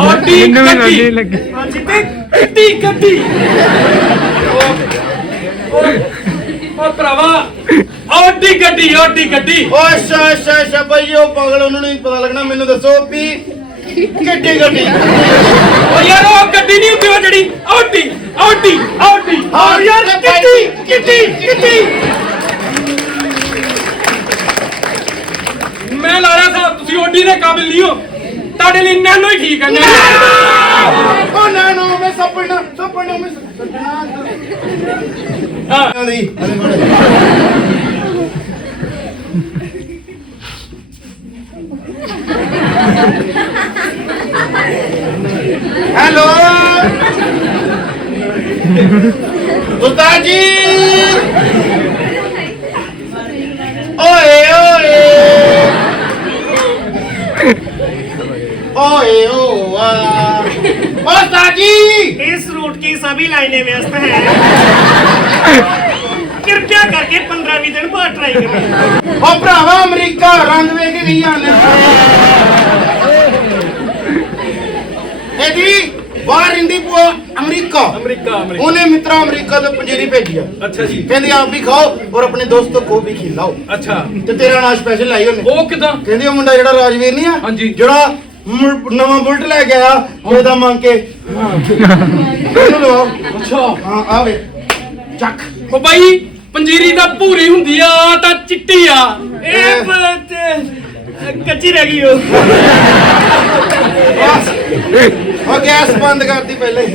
ਆਡੀ ਗੱਡੀ। ਹਾਂਜੀ ਤੇ ਕਿੱਟੀ ਗੱਡੀ। ਓ ਭਰਾਵਾ ਓਡੀ ਗੱਡੀ ਓਡੀ ਗੱਡੀ। ਓ ਅੱਛਾ ਅੱਛਾ ਅੱਛਾ ਭਾਈ ਉਹ ਪਾਗਲ ਉਹਨਾਂ ਨੂੰ ਨਹੀਂ ਪਤਾ ਲੱਗਣਾ ਮੈਨੂੰ ਦੱਸੋ ਵੀ ਕਿੱਡੀ ਗੱਡੀ? ਓ ਯਾਰ ਉਹ ਗੱਡੀ ਨਹੀਂ ਹੁੰਦੀ ਉਹ ਜਿਹੜੀ ਓਡੀ ਓਡੀ ਓਡੀ ਹਾਂ ਯਾਰ ਕਿੱਡੀ ਕਿੱਡੀ ਕਿੱਡੀ। ਮੈਂ ਲਾਰਾ ਸਾਹਿਬ ਤੁਸੀਂ ਓਡੀ ਦੇ ਕਾਬਿਲ ਨਹੀਂ ਹੋ। ਤੁਹਾਡੇ ਲਈ ਨੈਨੋ ਹੀ ਠੀਕ ਹੈ ਨੈਨੋ। ਓ ਨਾ ਨਾ ਮੈਂ ਸਪਨਾ ਸਪਨਾ ਮੈਂ ਸਪਨਾ ਹਾਂ। ਦੀ ਹੈਲੋ! ਉਸਤਾਦ ਜੀ ਓਏ ਓਏ ਓਏ ਓ ਆ ਉਸਤਾਦ ਜੀ इस रूट की सभी लाइनें व्यस्त हैं कृपया करके पंद्रह बीस दिन बाद ट्राई करें ਓ ਭਰਾਵਾ ਅਮਰੀਕਾ ਰੰਗ ਵੇਖ ਕੇ ਨਹੀਂ ਆਨੇ ਇਹਦੀ ਬਾਹਰ ਹਿੰਦੀ ਪੂਆ ਅਮਰੀਕਾ ਅਮਰੀਕਾ ਅਮਰੀਕਾ ਉਹਨੇ ਮਿੱਤਰਾ ਅਮਰੀਕਾ ਤੋਂ ਪੰਜੀਰੀ ਭੇਜੀ ਆ ਅੱਛਾ ਜੀ ਕਹਿੰਦੀ ਆਪ ਵੀ ਖਾਓ ਔਰ ਆਪਣੇ ਦੋਸਤੋਂ ਕੋ ਵੀ ਖਿਲਾਓ ਅੱਛਾ ਤੇ ਤੇਰਾ ਨਾਂ ਸਪੈਸ਼ਲ ਲਾਈ ਉਹਨੇ ਉਹ ਕਿਦਾਂ ਕਹਿੰਦੀ ਉਹ ਮੁੰਡਾ ਜਿਹੜਾ ਰਾਜਵੀਰ ਨਹੀਂ ਆ ਹਾਂਜੀ। ਜਿਹੜਾ ਨਵਾਂ ਬੁਲਟ ਲੈ ਕੇ ਆਇਆ ਮੇਦਾ ਮੰਗ ਕੇ। ਪੰਜੀਰੀ ਤਾਂ ਭੂਰੀ ਹੁੰਦੀ ਆ ਤਾਂ ਚਿੱਟੀ ਆ। ਇਹ ਪ- ਕੱਚੀ ਰਹਿ ਗਈ ਉਹ। ਗੈਸ ਬੰਦ ਕਰਦੀ ਪਹਿਲੇ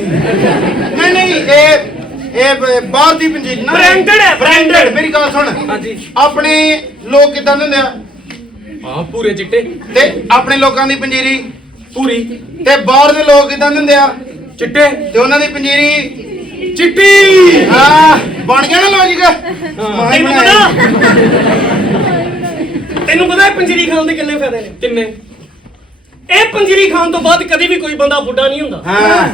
ਨਹੀਂ ਨਹੀਂ ਇਹ ਇਹ ਬਾਹਰ ਦੀ ਪੰਜੀਰੀ ਨਾ। Branded ਹੈ, branded। ਮੇਰੀ ਗੱਲ ਸੁਣ। ਹਾਂਜੀ। ਆਪਣੇ ਲੋਕ ਕਿਦਾਂ ਹੁੰਦੇ ਆ? ਆ ਪੂਰੇ ਚਿੱਟੇ। ਤੇ ਆਪਣੇ ਲੋਕਾਂ ਦੀ ਪੰਜੀਰੀ ਪੂਰੀ ਤੇ ਬਾਹਰ ਦੇ ਲੋਕ ਕਿਦਾਂ ਹੁੰਦੇ ਆ? ਚਿੱਟੇ। ਤੇ ਉਹਨਾਂ ਦੀ ਪੰਜੀਰੀ ਚਿੱਟੀ। ਆ ਬਣ ਗਿਆ ਨਾ ਲੌਜੀਕ ਤੈਨੂੰ ਪਤਾ? ਤੈਨੂੰ ਪਤਾ ਹੈ ਪੰਜੀਰੀ ਖਾਣ ਦੇ ਕਿੰਨੇ ਫਾਇਦੇ ਨੇ? ਕਿੰਨੇ? ਇਹ ਪੰਜੀਰੀ ਖਾਣ ਤੋਂ ਬਾਅਦ ਕਦੇ ਵੀ ਕੋਈ ਬੰਦਾ ਬੁੱਢਾ ਨਹੀਂ ਹੁੰਦਾ। ਹਾਂ।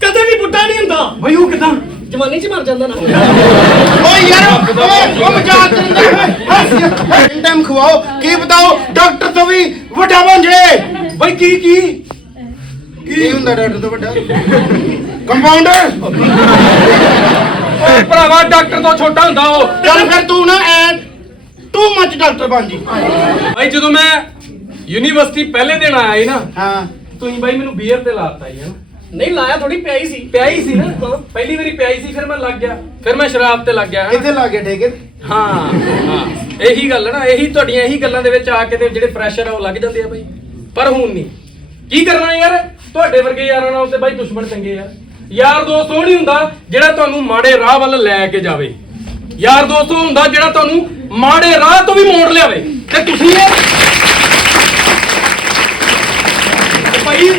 ਕਦੇ ਵੀ ਬੁੱਢਾ ਨਹੀਂ ਹੁੰਦਾ। ਬਈ ਉਹ ਕਿਦਾਂ? ਜਵਾਨੀ 'ਚ ਮਰ ਜਾਂਦਾ ਨਾ। ਓਏ ਯਾਰ ਓਏ ਉਹ ਮਜ਼ਾਕ ਕਰਦਾ ਹੈ ਟਾਈਮ ਖਵਾਓ। ਕੀ ਬਤਾਓ? ਡਾਕਟਰ ਤੋਂ ਵੀ ਵੱਡਾ ਬਣ ਜੇ। ਬਈ ਕੀ ਕੀ? ਕੀ ਹੁੰਦਾ ਡਾਕਟਰ ਤੋਂ ਵੱਡਾ? ਕੰਪਾਊਂਡਰ? ਓ ਭਰਾਵਾ ਡਾਕਟਰ ਤੋਂ ਛੋਟਾ ਹੁੰਦਾ ਉਹ। ਚੱਲ ਫਿਰ ਤੂੰ ਨਾ ਐ ਟੂ ਮੱਚ ਡਾਕਟਰ ਬਣ ਜੀ। ਬਾਈ ਜਦੋਂ ਮੈਂ ਯੂਨੀਵਰਸਿਟੀ ਪਹਿਲੇ ਦਿਨ ਆਇਆ ਸੀ ਨਾ ਹਾਂ। ਤੁਸੀਂ ਬਾਈ ਮੈਨੂੰ ਬੀਅਰ ਤੇ ਲਾਤਾ ਹੀ ਹੈ ਨਾ ਨਹੀਂ ਲਾਇਆ ਥੋੜੀ ਪਿਆਈ ਸੀ। ਪਿਆਈ ਸੀ ਨਾ? ਪਹਿਲੀ ਵਾਰੀ ਪਿਆਈ ਸੀ ਫਿਰ ਮੈਂ ਲੱਗ ਗਿਆ। ਫਿਰ ਮੈਂ ਸ਼ਰਾਬ ਤੇ ਲੱਗ ਗਿਆ? ਕਿੱਥੇ ਲੱਗੇ ਠੇਕੇ ਤੇ? ਹਾਂ ਹਾਂ। ਇਹੀ ਗੱਲ ਹੈ ਨਾ ਇਹੀ ਤੁਹਾਡੀਆਂ ਇਹੀ ਗੱਲਾਂ ਦੇ ਵਿੱਚ ਆ ਕੇ ਤੇ ਜਿਹੜੇ ਪ੍ਰੈਸ਼ਰ ਆ ਉਹ ਲੱਗ ਜਾਂਦੇ ਆ ਬਾਈ। ਪਰ ਹੁਣ ਨਹੀਂ। ਕੀ ਕਰਨਾ ਯਾਰ? ਤੁਹਾਡੇ ਵਰਗੇ ਯਾਰਾਂ ਨਾਲ ਤੇ ਬਾਈ ਦੁਸ਼ਮਣ ਚੰਗੇ ਆ। ਯਾਰ ਦੋਸਤ ਉਹ ਨਹੀਂ ਹੁੰਦਾ ਜਿਹੜਾ ਤੁਹਾਨੂੰ ਮਾੜੇ ਰਾਹ ਵੱਲ ਲੈ ਕੇ ਜਾਵੇ। ਯਾਰ ਦੋਸਤ ਉਹ ਹੁੰਦਾ ਜਿਹੜਾ ਤੁਹਾਨੂੰ ਮਾੜੇ ਰਾਹ ਤੋਂ ਵੀ ਮੋੜ ਲਿਆਵੇ। ਤੇ ਤੁਸੀਂ ਇਹ ਤੇ ਭਾਈ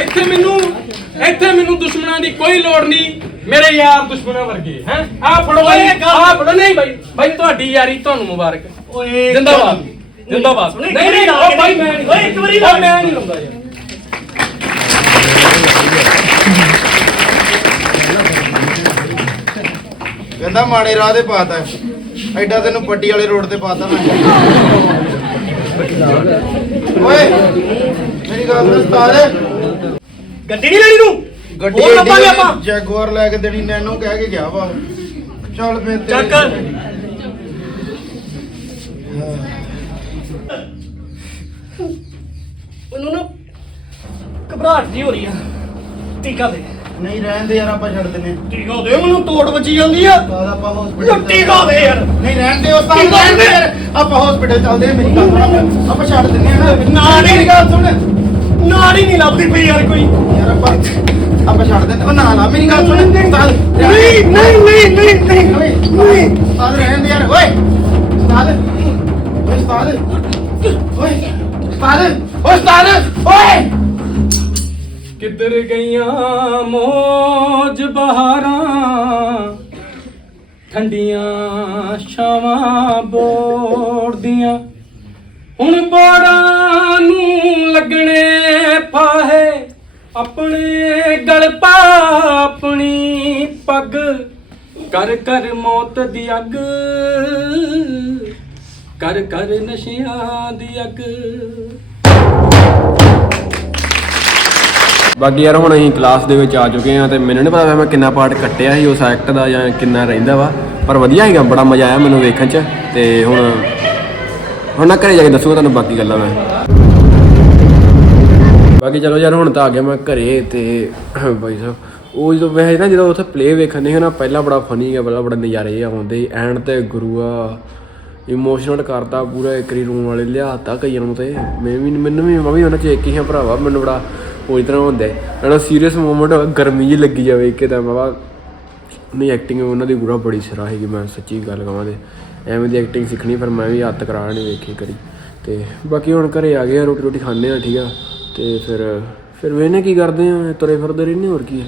ਇੱਥੇ ਮੈਨੂੰ ਇੱਥੇ ਮੈਨੂੰ ਦੁਸ਼ਮਣਾਂ ਦੀ ਕੋਈ ਲੋੜ ਨਹੀਂ। ਮੇਰੇ ਯਾਰ ਦੁਸ਼ਮਣਾਂ ਵਰਗੇ ਹੈ? ਆ ਫੜੋ ਬਾਈ। ਆ ਫੜੋ ਨਹੀਂ ਬਾਈ। ਬਾਈ ਤੁਹਾਡੀ ਯਾਰੀ ਤੁਹਾਨੂੰ ਮੁਬਾਰਕ। ਓਏ ਜਿੰਦਾਬਾਦ। ਜਿੰਦਾਬਾਦ। ਨਹੀਂ ਨਹੀਂ ਉਹ ਬਾਈ ਮੈਂ ਨਹੀਂ ਓਏ, ਇੱਕ ਵਾਰੀ ਲਾ। ਮੈਂ ਨਹੀਂ ਲਾਉਂਦਾ ਯਾਰ। ਕਹਿੰਦਾ ਮਾੜੇ ਰਾਹ ਤੇ ਪਾਤਾ ਐਡਾ ਤੈਨੂੰ ਪੱਟੀ ਵਾਲੇ ਰੋਡ ਤੇ ਪਾਤਾ ਮੈਂ। ਓਏ ਮੇਰੀ ਗੱਲ ਸੁਣ ਉਸਤਾਦ। ਗੱਡੀ ਨਹੀਂ ਲੈਣੀ ਤੂੰ? ਗੱਡੀ ਹੋਰ ਲੱਭਾਂਗੇ ਆਪਾਂ। ਜੈਗੁਆਰ ਲੈ ਕੇ ਦੇਣੀ ਨੈਨੋ ਕਹਿ ਕੇ ਗਿਆ ਵਾ। ਚੱਲ ਫੇਰ ਤੇ ਚੱਕ। ਉਹਨੂੰ ਨਾ ਘਬਰਾਹਟ ਜੀ ਹੋ ਰਹੀ ਆ। ਟੀਕਾ ਦੇ। ਨਹੀਂ ਰਹਿਣ ਦੇ ਯਾਰ ਆਪਾਂ ਛੱਡ ਦਿੰਨੇ। ਟੀਕਾ ਦੇ ਮੈਨੂੰ ਤੋੜ ਵੱਜੀ ਜਾਂਦੀ ਆ। ਉਸਤਾਦ ਆਪਾਂ ਹਸਪੀਟਲ ਟੀਕਾ ਦੇ ਯਾਰ। ਨਹੀਂ ਰਹਿਣ ਦੇ ਉਸਤਾਦ ਰਹਿਣ ਦੇ। ਯਾਰ ਆਪਾਂ ਹਸਪੀਟਲ ਚੱਲਦੇ ਆਂ, ਮੇਰੀ ਗੱਲ ਸੁਣ। ਆਪਾਂ- ਛੱਡ ਦਿੰਨੇ ਆ ਨਾ ਨਾ, ਨਹੀਂ। ਮੇਰੀ ਗੱਲ ਸੁਣ। ਹੀ ਨਹੀਂ ਲੱਭਦੀ ਪਈ ਯਾਰ ਕੋਈ। ਆਪਾਂ ਆਪਾਂ ਛੱਡ ਦਿੰਦੇ ਉਹ ਨਾ ਨਾ ਮੇਰੀ ਗੱਲ ਸੁਣ। ਉਸਤਾਦ ਨਹੀਂ ਨਹੀਂ ਨਹੀਂ ਨਹੀਂ ਨਹੀਂ ਨਹੀਂ ਉਸਤਾਦ ਰਹਿਣ ਦੇ ਯਾਰ ਓਏ। ਉਸਤਾਦ। ਓਏ ਉਸਤਾਦ। ਓਏ ਉਸਤਾਦ। ਓਏ ਉਸਤਾਦ। ਓਏ। ਕਿੱਧਰ ਗਈਆਂ ਮੋਜ ਬਹਾਰਾਂ? ਠੰਡੀਆਂ ਛਾਵਾਂ ਬੋੜਦੀਆਂ। ਹੁਣ ਬੋੜਾਂ ਨੂੰ ਲੱਗਣੇ ਫਾਹੇ ਆਪਣੇ ਗਲ ਪਾ ਆਪਣੀ ਪੱਗ। ਕਰ ਕਰ ਮੌਤ ਦੀ ਅੱਗ। ਕਰ ਕਰ ਨਸ਼ਿਆਂ ਦੀ ਅੱਗ। ਬਾਕੀ ਯਾਰ ਹੁਣ ਅਸੀਂ ਕਲਾਸ ਦੇ ਵਿੱਚ ਆ ਚੁੱਕੇ ਆ ਤੇ ਮੈਨੂੰ ਨਹੀਂ ਪਤਾ ਮੈਂ ਕਿੰਨਾ ਪਾਰਟ ਕੱਟਿਆ ਸੀ ਉਸ ਐਕਟ ਦਾ ਜਾਂ ਕਿੰਨਾ ਰਹਿੰਦਾ ਵਾ, ਪਰ ਵਧੀਆ ਹੈਗਾ ਬੜਾ ਮਜ਼ਾ ਆਇਆ ਮੈਨੂੰ ਵੇਖਣ 'ਚ ਤੇ ਹੁਣ ਹੁਣ ਨਾ ਘਰੇ ਜਾ ਕੇ ਦੱਸੂਗਾ ਤੁਹਾਨੂੰ ਬਾਕੀ ਗੱਲਾਂ ਮੈਂ। ਬਾਕੀ ਚਲੋ ਯਾਰ ਹੁਣ ਤਾਂ ਆ ਗਿਆ ਮੈਂ ਘਰੇ ਤੇ ਬਾਈ ਸਾਹਿਬ, ਉਹ ਜਦੋਂ ਵੈਸੇ ਨਾ ਜਦੋਂ ਉੱਥੇ ਪਲੇ ਵੇਖਣੇ ਹੈ ਨਾ, ਪਹਿਲਾਂ ਬੜਾ ਫਨੀ ਹੈ ਪਹਿਲਾਂ ਬੜਾ ਨਜ਼ਾਰੇ ਆਉਂਦੇ ਐਂਡ ਤੇ ਗੁਰੂਆ ਇਮੋਸ਼ਨਲ ਕਰਤਾ ਪੂਰਾ ਇੱਕਰੀ ਰੂਮ ਵਾਲੇ ਲਿਆਤਾ ਕਈਆਂ ਨੂੰ ਤੇ, ਮੈਂ ਵੀ ਮੈਨੂੰ ਵੀ ਮੈਂ ਵੀ ਉਹਨਾਂ ਚ ਇੱਕ ਹੀ ਹਾਂ ਭਰਾਵਾ, ਮੈਨੂੰ ਬੜਾ ਉਹ ਤਰ੍ਹਾਂ ਹੁੰਦਾ ਹੈ। ਸੀਰੀਅਸ ਮੂਮੈਂਟ ਗਰਮੀ ਜੀ ਲੱਗੀ ਜਾਵੇ ਇੱਕਦਮ ਬਾਬਾ ਨਹੀਂ ਐਕਟਿੰਗ ਉਹਨਾਂ ਦੀ ਗੁਰਾ ਬੜੀ ਸਿਰਾ ਹੈਗੀ ਮੈਂ ਸੱਚੀ ਗੱਲ ਕਹਾਂ ਤੇ। ਐਵੇਂ ਦੀ ਐਕਟਿੰਗ ਸਿੱਖਣੀ ਪਰ ਮੈਂ ਵੀ ਹੱਥ ਕਰਾ ਨਹੀਂ ਵੇਖੀ ਕਰੀ ਤੇ ਬਾਕੀ ਹੁਣ ਘਰੇ ਆ ਗਏ ਆ, ਰੋਟੀ ਰੋਟੀ ਖਾਣੇ ਆ, ਠੀਕ ਆ। ਤੇ ਫਿਰ ਫਿਰ ਵੇਨੇ ਕੀ ਕਰਦੇ ਆ ਤੁਰੇ ਫਿਰਦੇ ਰਹਿੰਦੇ ਹੋਰ ਕੀ ਆ